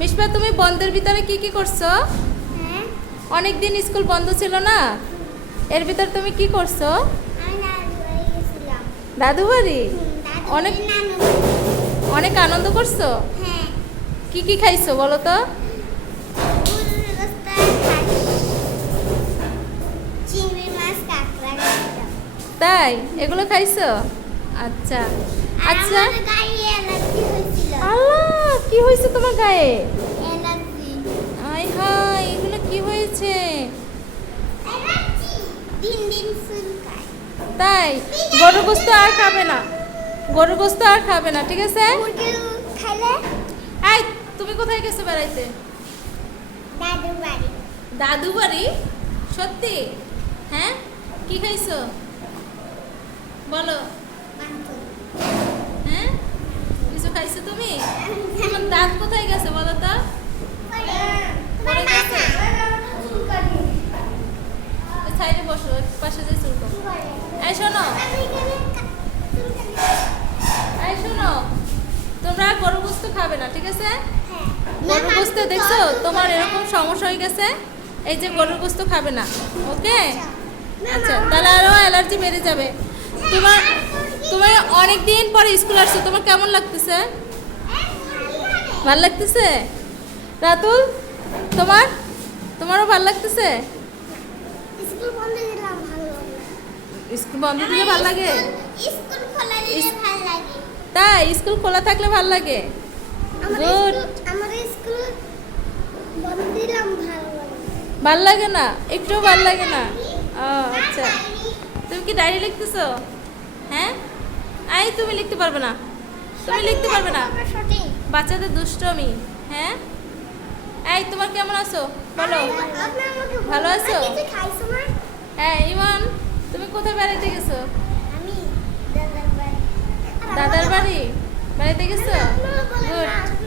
মিশবা তুমি বন্ধের ভিতরে কি কি করছ? হ্যাঁ। অনেক দিন স্কুল বন্ধ ছিল না। এর ভিতর তুমি কি করছ? দাদু বাড়ি? অনেক-। অনেক আনন্দ করছ? হ্যাঁ। কি কি খাইছো বলো তো। তাই? এগুলো খাইছো? আচ্ছা। আচ্ছা। আল্লাহ! কি হয়েছে তোমার গায়ে? আয় হায় এগুলো কি হয়েছে? তাই? গরুর গোস্ত আর খাবে না। গরুর গোস্ত আর খাবে না ঠিক আছে? এই তুমি কোথায় গেছো বেড়াইতে? দাদু বাড়ি। দাদু বাড়ি? সত্যি? হ্যাঁ? কি খাইছো? বলো। হ্যাঁ? কিছু খাইছো তুমি? তোমার দাঁত কোথায় গেছে বলো তো? সাইডে পাশে যে শোনো। এই শোনো। তোমরা গরু খাবে না, ঠিক আছে? গোস্ত দেখছ? তোমার এরকম সমস্যা হয়ে গেছে? এই যে খাবে না, ওকে? আচ্ছা তাহলে আরও অ্যালার্জি বেড়ে যাবে। তোমার অনেক দিন পরে স্কুল আসছো, তোমার কেমন লাগতেছে? ভালো লাগতেছে? রাতুল তোমার? তোমারও ভালো লাগতেছে? স্কুল বন্ধ দিলাম ভালো লাগে। স্কুল বন্ধ দিলে ভালো লাগে? স্কুল খোলা দিলে ইস- লাগে। তাই স্কুল খোলা থাকলে ভালো লাগে। আমাদের স্কুল বন্ধ দিলাম ভালো লাগে। ভালো লাগে না? একটুও ভালো লাগে না? ও আচ্ছা। তুমি কি ডায়েরি লিখতেছো? হ্যাঁ? আই তুমি লিখতে পারবে না। তুমি লিখতে পারবে না। বাচ্চাদের দুষ্টমি হ্যাঁ? এই তোমার কেমন আছো? বলো। ভালো আছো? হ্যাঁ ইমন তুমি কোথায় বেড়াইতে গেছো? দাদার বাড়ি। বেড়াতে বেড়াইতে গেছো গুড।